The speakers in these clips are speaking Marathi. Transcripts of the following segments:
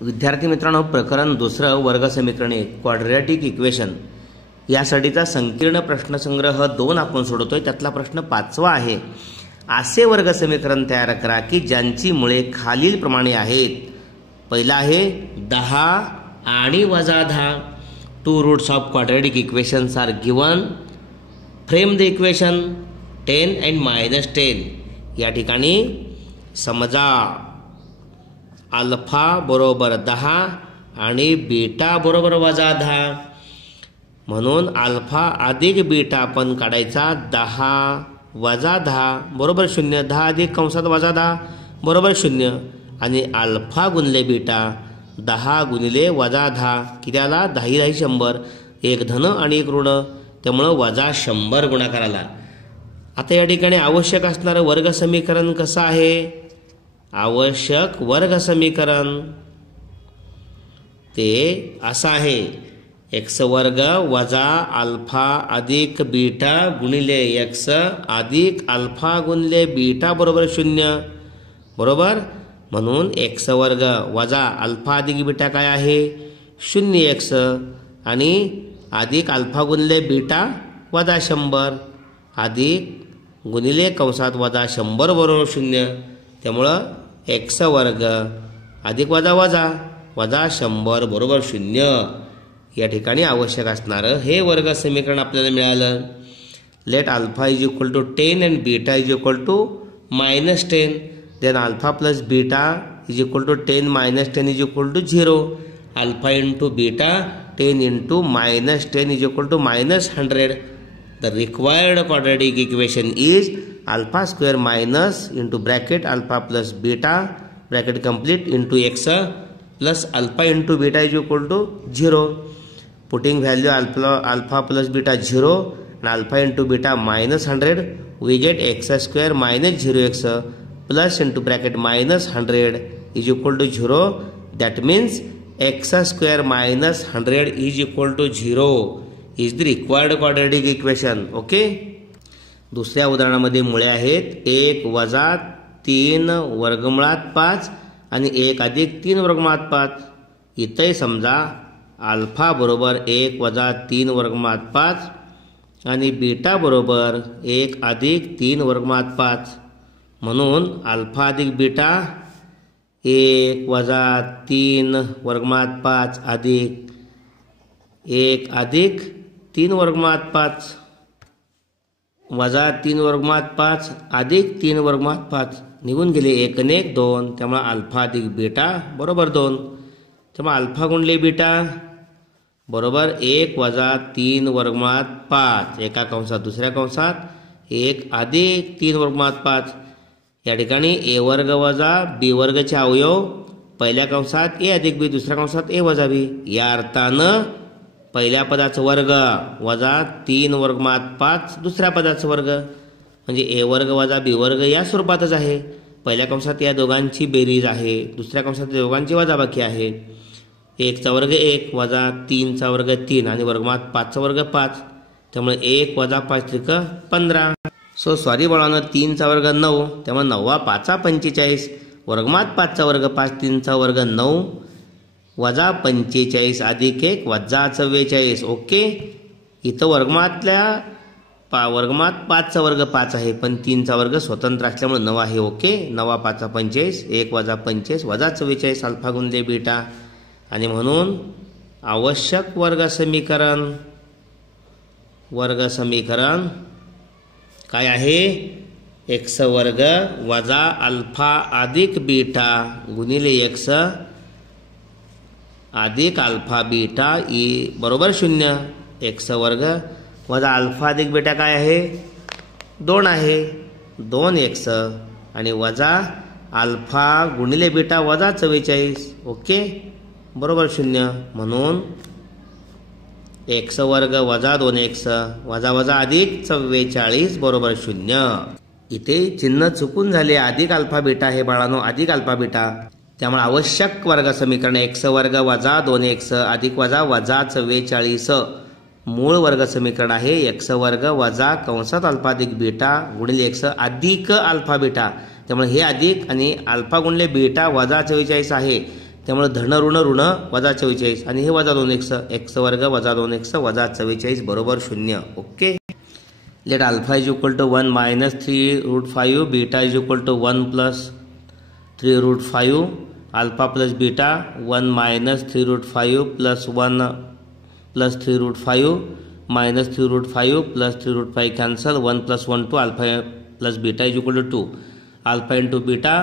विद्यार्थी मित्रांनो, प्रकरण दुसरं वर्ग समीकरणे क्वाड्रॅटिक इक्वेशन यासाठीचा संकीर्ण प्रश्नसंग्रह 2 आपण सोडवतोय. त्यातला प्रश्न 5वा आहे. असे वर्ग समीकरण तयार करा की ज्यांची मुळे खालील प्रमाणे आहेत. पहिला आहे 10 आणि -10. Two roots of quadratic equations are given. Frame the equation 10 and -10. या ठिकाणी समजा अल्फा बरोबर 10 आणि बीटा बरोबर -10. म्हणून अल्फा अधिक बीटा आपण काढायचा 10 - 10 बरोबर 0. 10 अधिक कंसात -10 बरोबर 0. आणि अल्फा गुणिले बीटा 10 गुणिले -10 किती आला? 10 - 100. एक धन आणि एक ऋण, त्यामुळं -100 गुणाकार आला. आता या ठिकाणी आवश्यक असणारं वर्ग समीकरण कसं आहे? आवश्यक वर्ग समीकरण ते असं आहे: x वर्ग वजा अल्फा अधिक बीटा गुणिले x अधिक अल्फा गुणिले बीटा बरोबर 0 बरोबर. म्हणून x वर्ग वजा अल्फा अधिक बीटा काय आहे? 0x आणि अधिक अल्फा गुणिले बीटा -100 अधिक गुणिले कंसात -100 बरोबर 0. त्यामुळं x वर्ग अधिक वजा 100 बरोबर 0. या ठिकाणी आवश्यक असणारं हे वर्ग समीकरण आपल्याला मिळालं. Let alpha is equal to 10 and beta is equal to -10. Then alpha plus beta is equal to 10 - 10 is equal to 0. Alpha into beta 10 into -10 is equal to -100. The required quadratic equation is alpha square minus into bracket alpha plus beta bracket complete into x plus alpha into beta is equal to 0. Putting value alpha plus beta 0 and alpha into beta -100, we get x square minus 0x plus into bracket -100 is equal to 0. That means x square minus 100 is equal to 0. Is the required quadratic equation. Okay. दुसऱ्या उदाहरणामध्ये मुळे आहेत 1 - 3 वर्गमुळात 5 आणि 1 अधिक 3 वर्गमुळात 5. इथे समजा अल्फा बरोबर 1 - 3 वर्गमुळात 5 आणि बीटा बरोबर 1 अधिक 3 वर्गमुळात 5. म्हणून अल्फा अधिक बीटा 1 - 3 वर्गमुळात 5 अधिक 1 अधिक 3 वर्गमुळात 5 वजा 3 वर्गमुळात 5 अधिक 3 वर्गमुळात 5 निघून गेले. 1 आणि 1 2. त्यामुळे अल्फा अधिक बीटा बरोबर 2. त्यामुळे अल्फा गुणले बीटा बरोबर 1 - 3 वर्गमुळात 5 एका कंसात दुसऱ्या कंसात 1 अधिक 3 वर्गमुळात 5. या ठिकाणी a वर्ग वजा b वर्गचे अवयव पहिल्या कंसात a अधिक b दुसऱ्या कंसात a वजा b. या अर्थानं पहिल्या पदाचा वर्ग वजा 3 वर्गमुळात 5 दुसऱ्या पदाचा वर्ग म्हणजे a वर्ग वजा b वर्ग या स्वरूपातच आहे. पहिल्या कंसात या दोघांची बेरीज आहे, दुसऱ्या कंसात दोघांची वजाबाकी आहे. 1 चा वर्ग 1 वजा 3 चा वर्ग 3 आणि वर्गमुळात 5 चा वर्ग 5. त्यामुळे 1 वजा 5 त्रिक 15. सो सॉरी बाळांनो, 3 चा वर्ग 9. त्यामुळे 9 × 5 = 45. वर्गमुळात 5 चा वर्ग 5 3 चा वर्ग 9 वजा 45 अधिक 1 वजा 44. ओके. इथं वर्गमुळात 5 चा वर्ग 5 आहे, पण 3 चा वर्ग स्वतंत्र असल्यामुळे 9 आहे. ओके. 9 × 5 = 45. 1 वजा 45 वजा 44 अल्फा गुणिले बीटा. आणि म्हणून आवश्यक वर्ग समीकरण काय आहे? x वर्ग वजा अल्फा अधिक बीटा गुणिले x अधिक अल्फा बीटा बरोबर 0. x वर्ग वजा अल्फा अधिक बीटा काय आहे? 2 आहे. 2x आणि वजा अल्फा गुणिले बीटा वजा 44. ओके बरोबर 0. म्हणून x वर्ग वजा 2x वजा वजा अधिक 44 बरोबर 0. इथे चिन्ह चुकून झाले. अधिक अल्फा बीटा हे बाळानो अधिक अल्फा बीटा. त्यामुळे आवश्यक वर्ग समीकरण x वर्ग वजा 2x अधिक वजा 44 मूळ वर्ग समीकरण आहे. x वर्ग वजा कंसात अल्फा अधिक बीटा गुणिले x अधिक अल्फा बीटा. त्यामुळे हे अधिक आणि अल्फा गुणिले बीटा वजा 44 आहे. त्यामुळे धन ऋण ऋण वजा 44 आणि हे वजा 2x x वर्ग वजा 2x वजा 44 बरोबर 0. Okay. Let alpha is equal to 1 minus 3√5 beta is equal to 1 plus 3√5 alpha plus beta 1 minus 3√5 plus 1 plus 3√5 minus 3√5 plus 3√5 cancel 1 plus 1 2 alpha plus beta is equal to 2 alpha into beta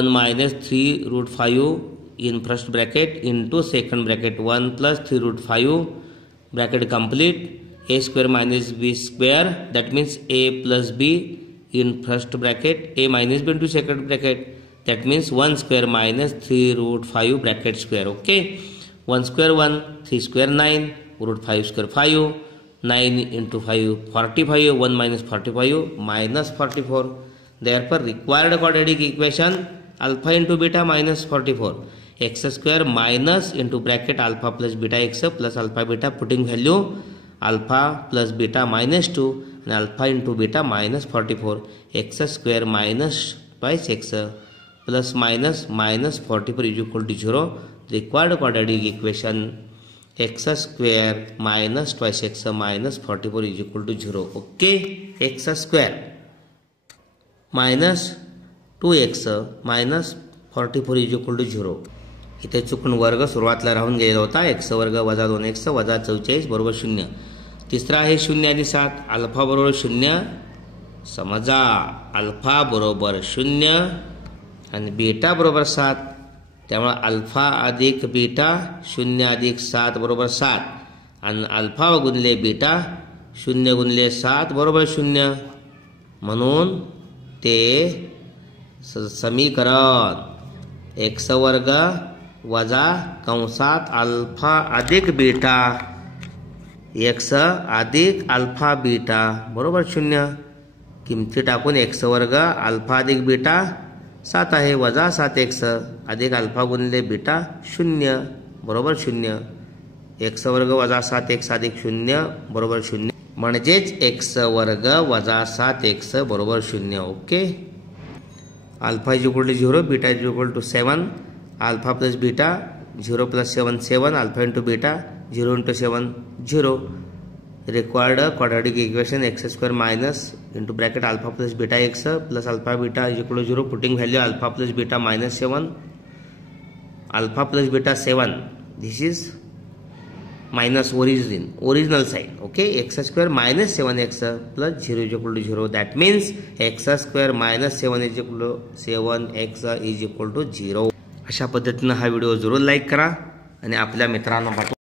1 minus 3√5 in first bracket into second bracket 1 plus 3√5 bracket complete a square minus b square, that means a plus b in first bracket a minus b into second bracket, that means 1 square minus 3√5 bracket square. Okay, 1 square 1, 3 square 9, root 5 square 5, 9 into 5 45, 1 minus 45 minus 44. Therefore required quadratic equation alpha into beta minus 44, x square minus into bracket alpha plus beta x plus alpha beta, putting value alpha plus beta minus 2 and alpha into beta minus 44, x square minus twice x plus minus minus 44 is equal to 0. Required quadratic equation x square minus twice x minus 44 is equal to 0. Okay, x square minus 2x minus 44 is equal to 0. इथे चुकून वर्ग सुरुवातीला राहून गेलेला होता. x वर्ग वजा 2x वजा 44 बरोबर 0. तिसरा आहे 0 आणि 7. अल्फा बरोबर 0 समजा अल्फा बरोबर 0 आणि बीटा बरोबर 7. त्यामुळे अल्फा अधिक बीटा 0 अधिक 7 बरोबर 7 आणि अल्फा गुणिले बीटा 0 गुणिले 7 बरोबर 0. म्हणून ते समीकरण x वर्ग वजा कंसात अल्फा अधिक बीटा x अधिक अल्फा बीटा बरोबर 0. किमती टाकून x वर्ग अल्फा अधिक बीटा 7 आहे वजा 7x अधिक अल्फा गुणिले बीटा 0 बरोबर 0. x वर्ग वजा 7x अधिक 0 बरोबर 0 म्हणजेच x वर्ग वजा 7x बरोबर 0. Okay. Alpha is equal to 0, beta is equal to 7, alpha plus beta 0 plus 7 7, alpha into beta 0 into 7 0. Required quadratic equation x square minus into bracket alpha plus beta x plus alpha beta is equal to 0, putting value alpha plus beta minus 7, alpha plus beta 7, this is minus original sign. Okay, x square minus 7x plus 0 is equal to 0, that means x square minus 7 is equal to 7x is equal to 0. अशा पद्धतीनं हा व्हिडिओ जरूर लाईक करा आणि आपल्या मित्रांना पाठवा.